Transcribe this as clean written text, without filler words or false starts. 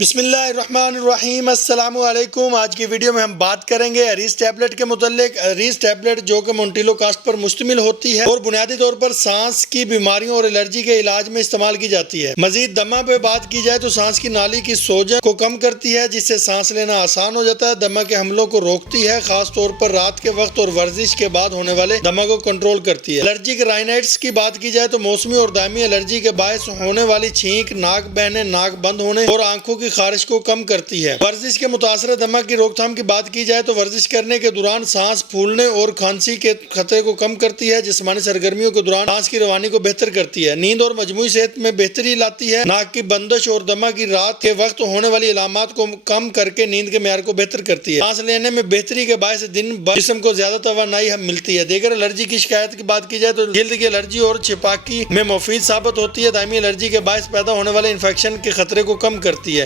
بسم اللہ الرحمن الرحیم، السلام علیکم۔ آج کی ویڈیو میں ہم بات کریں گے اریس ٹیبلٹ کے متعلق۔ اریس ٹیبلٹ جو کہ مونٹیلو کاسٹ پر مشتمل ہوتی ہے اور بنیادی طور پر سانس کی بیماریوں اور الرجی کے علاج میں استعمال کی جاتی ہے۔ مزید دمہ پہ بات کی جائے تو سانس کی نالی کی سوجن کو کم کرتی ہے، جس سے سانس لینا آسان ہو جاتا ہے۔ دمہ کے حملوں کو روکتی ہے، خاص طور پر رات کے وقت اور ورزش کے بعد ہونے والے دمہ کو کنٹرول کرتی ہے۔ الرجی کے رائنائٹس کی بات کی جائے تو موسمی اور دائمی الرجی کے باعث ہونے والی چھینک، ناک بہنے، ناک بند ہونے اور آنکھوں کی خارش کو کم کرتی ہے۔ ورزش کے متاثرہ دمہ کی روک تھام کی بات کی جائے تو ورزش کرنے کے دوران سانس پھولنے اور کھانسی کے خطرے کو کم کرتی ہے۔ جسمانی سرگرمیوں کے دوران سانس کی روانی کو بہتر کرتی ہے۔ نیند اور مجموعی صحت میں بہتری لاتی ہے۔ ناک کی بندش اور دمہ کی رات کے وقت ہونے والی علامات کو کم کر کے نیند کے معیار کو بہتر کرتی ہے۔ سانس لینے میں بہتری کے باعث دن بھر جسم کو زیادہ توانائی ملتی ہے۔ دیگر الرجی کی شکایت کی بات کی جائے تو جلد کی الرجی اور چھپاکی میں مفید ثابت ہوتی ہے۔ دائمی الرجی کے باعث پیدا ہونے والے انفیکشن کے خطرے کو کم کرتی ہے۔